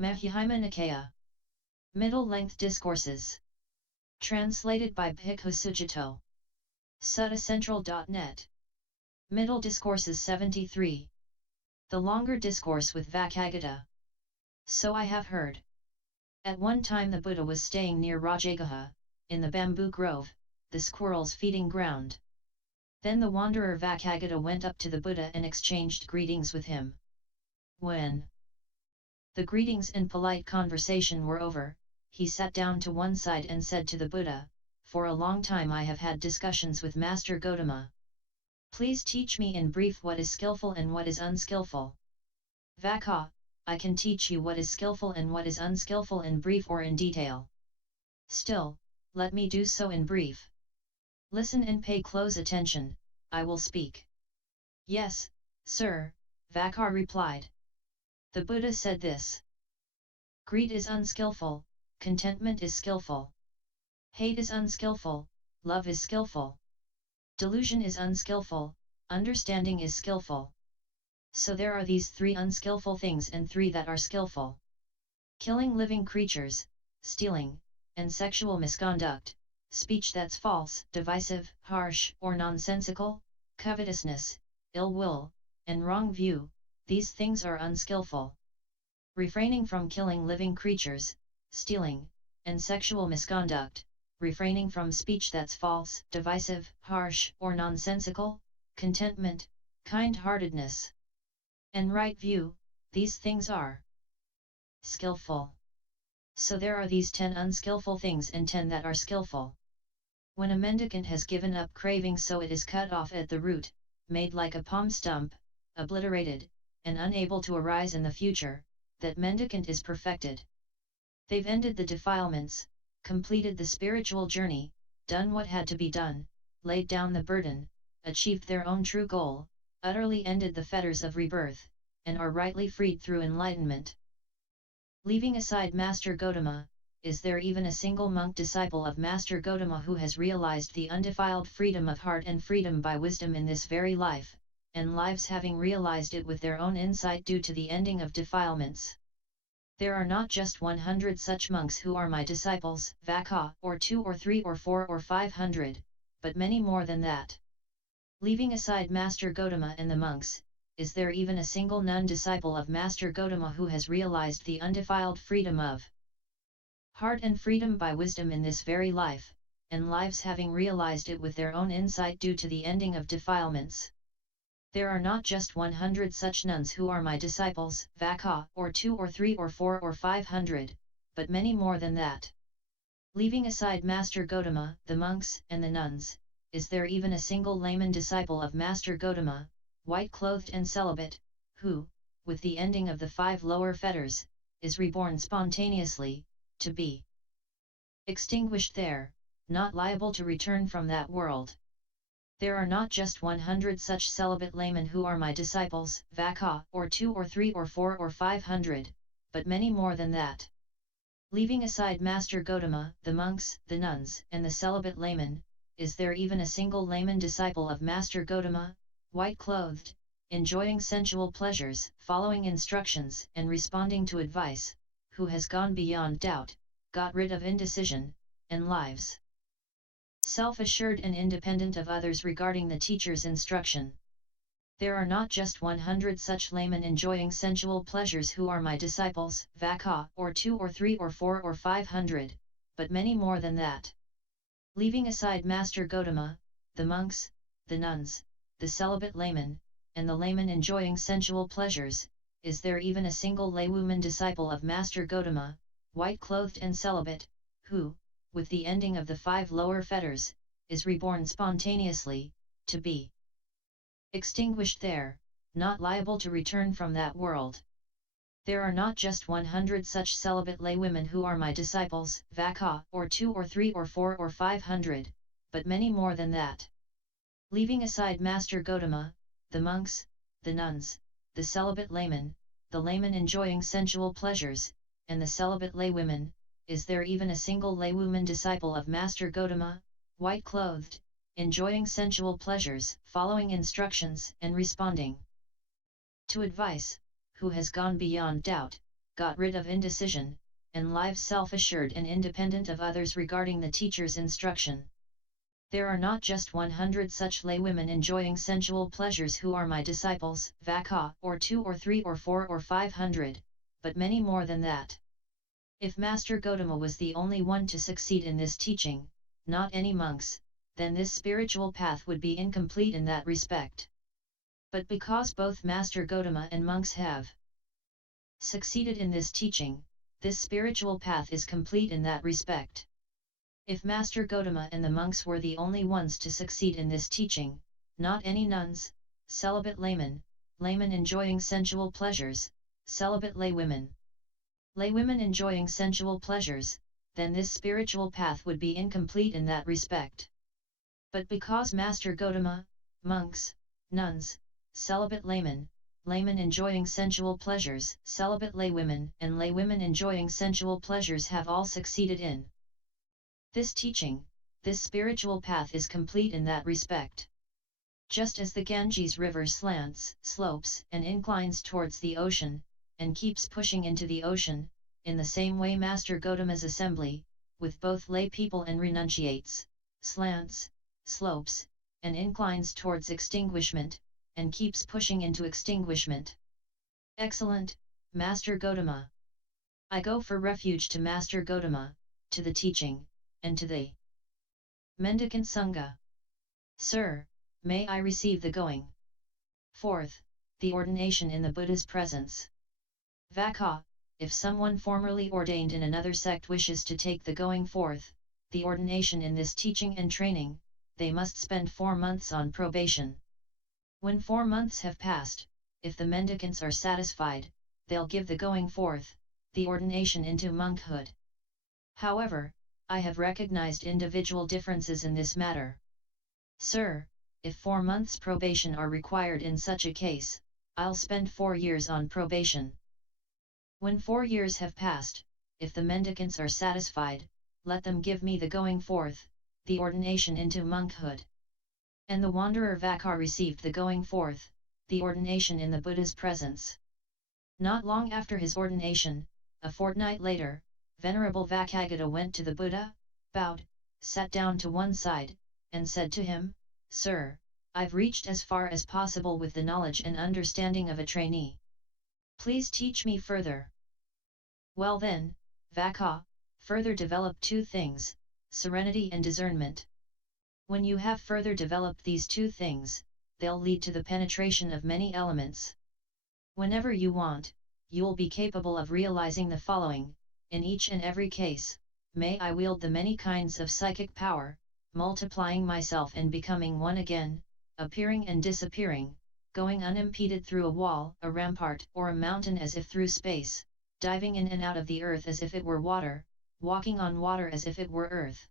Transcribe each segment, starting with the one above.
Majjhima Nikaya. Middle-length discourses. Translated by Bhikkhu Sujato. Suttacentral.net. Middle Discourses 73. The longer discourse with Vacchagotta. So I have heard. At one time the Buddha was staying near Vacchagotta, in the bamboo grove, the squirrels' feeding ground. Then the wanderer Vacchagotta went up to the Buddha and exchanged greetings with him. When the greetings and polite conversation were over, he sat down to one side and said to the Buddha, "For a long time I have had discussions with Master Gotama. Please teach me in brief what is skillful and what is unskillful." Vaccha, I can teach you what is skillful and what is unskillful in brief or in detail. Still, let me do so in brief. Listen and pay close attention, I will speak. Yes, sir, Vaccha replied. The Buddha said this. Greed is unskillful, contentment is skillful. Hate is unskillful, love is skillful. Delusion is unskillful, understanding is skillful. So there are these 3 unskillful things and 3 that are skillful. Killing living creatures, stealing, and sexual misconduct, speech that's false, divisive, harsh, or nonsensical, covetousness, ill will, and wrong view, these things are unskillful. Refraining from killing living creatures, stealing, and sexual misconduct, refraining from speech that's false, divisive, harsh, or nonsensical, contentment, kind-heartedness, and right view, these things are skillful. So there are these 10 unskillful things and 10 that are skillful. When a mendicant has given up craving so it is cut off at the root, made like a palm stump, obliterated, and unable to arise in the future, that mendicant is perfected. They've ended the defilements, completed the spiritual journey, done what had to be done, laid down the burden, achieved their own true goal, utterly ended the fetters of rebirth, and are rightly freed through enlightenment. Leaving aside Master Gotama, is there even a single monk disciple of Master Gotama who has realized the undefiled freedom of heart and freedom by wisdom in this very life, and lives having realized it with their own insight due to the ending of defilements? There are not just 100 such monks who are my disciples, Vaccha, or 2 or 3 or 4 or 500, but many more than that. Leaving aside Master Gotama and the monks, is there even a single non-disciple of Master Gotama who has realized the undefiled freedom of heart and freedom by wisdom in this very life, and lives having realized it with their own insight due to the ending of defilements? There are not just 100 such nuns who are my disciples, Vaccha, or 2 or 3 or 4 or 500, but many more than that. Leaving aside Master Gotama, the monks and the nuns, is there even a single layman disciple of Master Gotama, white-clothed and celibate, who, with the ending of the 5 lower fetters, is reborn spontaneously, to be extinguished there, not liable to return from that world? There are not just 100 such celibate laymen who are my disciples, Vaccha, or 2 or 3 or 4 or 500, but many more than that. Leaving aside Master Gotama, the monks, the nuns, and the celibate laymen, is there even a single layman disciple of Master Gotama, white-clothed, enjoying sensual pleasures, following instructions and responding to advice, who has gone beyond doubt, got rid of indecision, and lives self-assured and independent of others regarding the teacher's instruction? There are not just 100 such laymen enjoying sensual pleasures who are my disciples, Vaccha, or 2 or 3 or 4 or 500, but many more than that. Leaving aside Master Gotama, the monks, the nuns, the celibate laymen, and the laymen enjoying sensual pleasures, is there even a single laywoman disciple of Master Gotama, white-clothed and celibate, who, with the ending of the 5 lower fetters, is reborn spontaneously, to be extinguished there, not liable to return from that world? There are not just 100 such celibate laywomen who are my disciples, Vaccha, or 2 or 3 or 4 or 500, but many more than that. Leaving aside Master Gotama, the monks, the nuns, the celibate laymen, the laymen enjoying sensual pleasures, and the celibate laywomen, is there even a single laywoman disciple of Master Gotama, white-clothed, enjoying sensual pleasures, following instructions and responding to advice, who has gone beyond doubt, got rid of indecision, and lives self-assured and independent of others regarding the teacher's instruction. There are not just 100 such laywomen enjoying sensual pleasures who are my disciples, Vaccha, or 2 or 3 or 4 or 500, but many more than that. If Master Gotama was the only one to succeed in this teaching, not any monks, then this spiritual path would be incomplete in that respect. But because both Master Gotama and monks have succeeded in this teaching, this spiritual path is complete in that respect. If Master Gotama and the monks were the only ones to succeed in this teaching, not any nuns, celibate laymen enjoying sensual pleasures, celibate laywomen enjoying sensual pleasures, then this spiritual path would be incomplete in that respect. But because Master Gotama, monks, nuns, celibate laymen enjoying sensual pleasures, celibate laywomen and laywomen enjoying sensual pleasures have all succeeded in this teaching, this spiritual path is complete in that respect. Just as the Ganges river slants, slopes, and inclines towards the ocean, and keeps pushing into the ocean, in the same way Master Gotama's assembly, with both lay people and renunciates, slants, slopes, and inclines towards extinguishment, and keeps pushing into extinguishment. Excellent, Master Gotama. I go for refuge to Master Gotama, to the teaching, and to the mendicant Sangha. Sir, may I receive the going forth, the ordination in the Buddha's presence. Vaccha, if someone formerly ordained in another sect wishes to take the going forth, the ordination in this teaching and training, they must spend 4 months on probation. When 4 months have passed, if the mendicants are satisfied, they'll give the going forth, the ordination into monkhood. However, I have recognized individual differences in this matter. Sir, if 4 months probation are required in such a case, I'll spend 4 years on probation. When 4 years have passed, if the mendicants are satisfied, let them give me the going forth, the ordination into monkhood. And the wanderer Vaccha received the going forth, the ordination in the Buddha's presence. Not long after his ordination, a fortnight later, Venerable Vacchagotta went to the Buddha, bowed, sat down to one side, and said to him, Sir, I've reached as far as possible with the knowledge and understanding of a trainee. Please teach me further. Well then, Vaccha, further develop 2 things, serenity and discernment. When you have further developed these 2 things, they'll lead to the penetration of many elements. Whenever you want, you'll be capable of realizing the following, in each and every case, may I wield the many kinds of psychic power, multiplying myself and becoming one again, appearing and disappearing, going unimpeded through a wall, a rampart, or a mountain as if through space, diving in and out of the earth as if it were water, walking on water as if it were earth,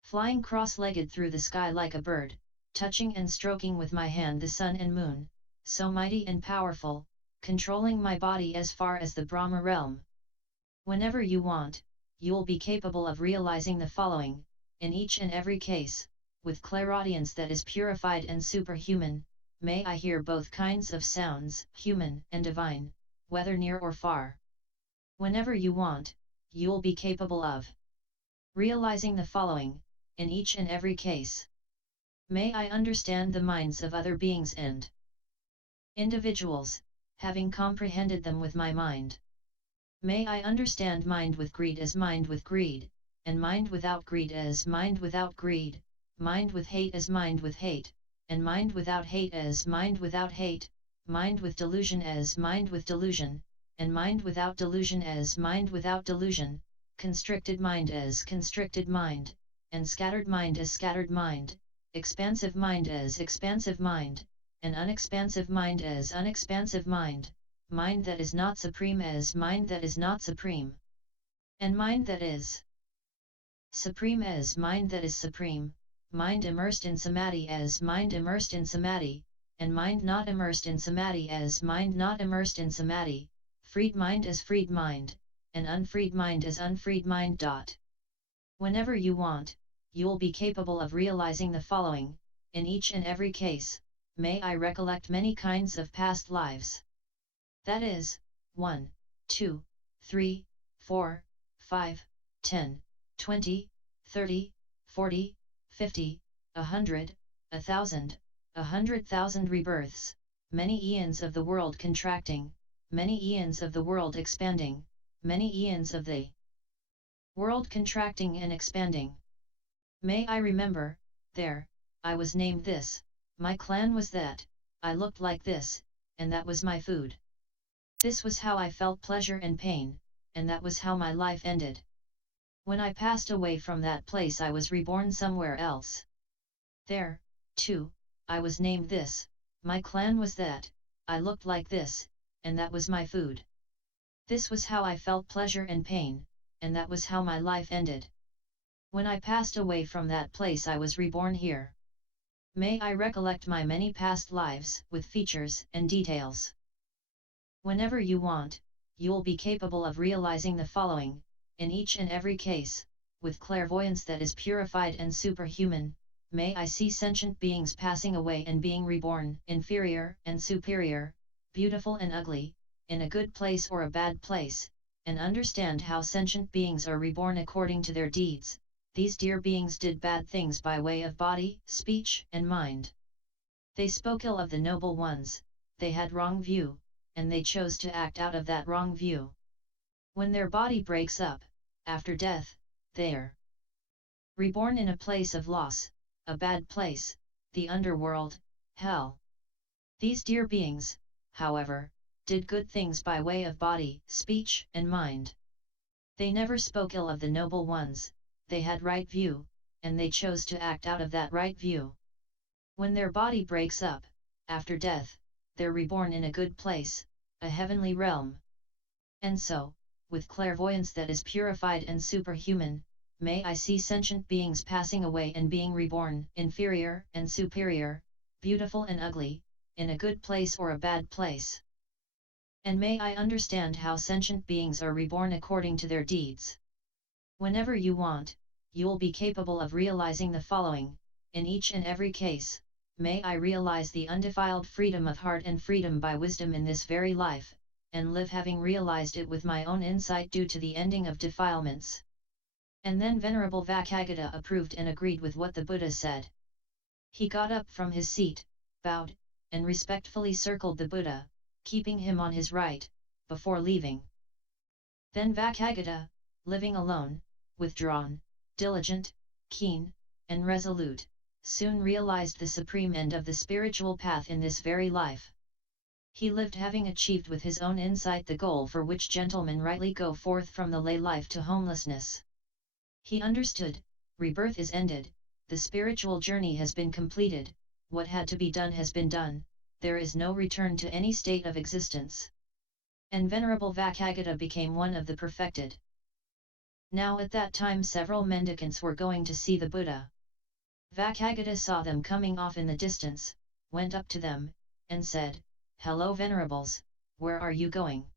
flying cross-legged through the sky like a bird, touching and stroking with my hand the sun and moon, so mighty and powerful, controlling my body as far as the Brahma realm. Whenever you want, you'll be capable of realizing the following, in each and every case, with clairaudience that is purified and superhuman, may I hear both kinds of sounds, human and divine, whether near or far. Whenever you want, you'll be capable of realizing the following, in each and every case. May I understand the minds of other beings and individuals, having comprehended them with my mind. May I understand mind with greed as mind with greed, and mind without greed as mind without greed, mind with hate as mind with hate, and mind without hate as mind without hate, mind with delusion as mind with delusion, and mind without delusion as mind without delusion, constricted mind as constricted mind, and scattered mind as scattered mind, expansive mind as expansive mind, and unexpansive mind as unexpansive mind, mind that is not supreme as mind that is not supreme, and mind that is supreme as mind that is supreme, mind immersed in samadhi as mind immersed in samadhi, and mind not immersed in samadhi as mind not immersed in samadhi, freed mind as freed mind, and unfreed mind as unfreed mind. Whenever you want, you'll be capable of realizing the following, in each and every case, may I recollect many kinds of past lives. That is, 1. 2, 3, 4, 5, 10, 20, 30, 40, 50, 100, 1,000, 100,000 rebirths, many eons of the world contracting, many eons of the world expanding, many eons of the world contracting and expanding. May I remember, there, I was named this, my clan was that, I looked like this, and that was my food. This was how I felt pleasure and pain, and that was how my life ended. When I passed away from that place I was reborn somewhere else. There, too, I was named this, my clan was that, I looked like this, and that was my food. This was how I felt pleasure and pain, and that was how my life ended. When I passed away from that place I was reborn here. May I recollect my many past lives with features and details. Whenever you want, you'll be capable of realizing the following, in each and every case, with clairvoyance that is purified and superhuman. May I see sentient beings passing away and being reborn, inferior and superior, beautiful and ugly, in a good place or a bad place, and understand how sentient beings are reborn according to their deeds. These dear beings did bad things by way of body, speech, and mind. They spoke ill of the noble ones, they had wrong view, and they chose to act out of that wrong view. When their body breaks up, after death, they are reborn in a place of loss, a bad place, the underworld, hell. These dear beings, however, did good things by way of body, speech, and mind. They never spoke ill of the noble ones, they had right view, and they chose to act out of that right view. When their body breaks up, after death, they're reborn in a good place, a heavenly realm. And so, with clairvoyance that is purified and superhuman, may I see sentient beings passing away and being reborn, inferior and superior, beautiful and ugly, in a good place or a bad place. And may I understand how sentient beings are reborn according to their deeds. Whenever you want, you'll be capable of realizing the following, in each and every case. May I realize the undefiled freedom of heart and freedom by wisdom in this very life, and live having realized it with my own insight due to the ending of defilements. And then Venerable Vacchagotta approved and agreed with what the Buddha said. He got up from his seat, bowed, and respectfully circled the Buddha, keeping him on his right, before leaving. Then Vacchagotta, living alone, withdrawn, diligent, keen, and resolute, soon realized the supreme end of the spiritual path in this very life. He lived having achieved with his own insight the goal for which gentlemen rightly go forth from the lay life to homelessness. He understood, rebirth is ended, the spiritual journey has been completed, what had to be done has been done, there is no return to any state of existence. And Venerable Vacchagotta became one of the perfected. Now at that time several mendicants were going to see the Buddha. Vacchagotta saw them coming off in the distance, went up to them, and said, "Hello Venerables, where are you going?"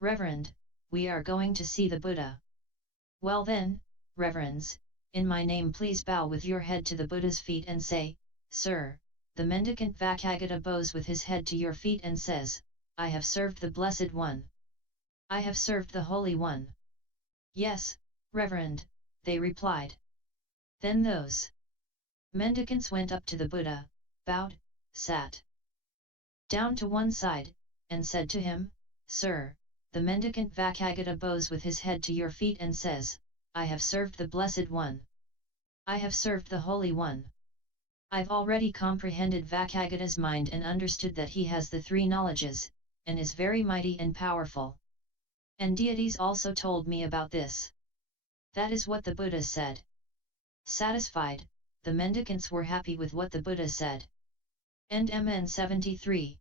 "Reverend, we are going to see the Buddha." "Well then, Reverends, in my name please bow with your head to the Buddha's feet and say, 'Sir,'" the mendicant Vacchagotta bows with his head to your feet and says, "I have served the Blessed One. I have served the Holy One." "Yes, Reverend," they replied. Then those mendicants went up to the Buddha, bowed, sat down to one side, and said to him, "Sir, the mendicant Vacchagotta bows with his head to your feet and says, 'I have served the Blessed One. I have served the Holy One.'" I've already comprehended Vacchagotta's mind and understood that he has the three knowledges, and is very mighty and powerful. And deities also told me about this. That is what the Buddha said. Satisfied, the mendicants were happy with what the Buddha said. End MN 73.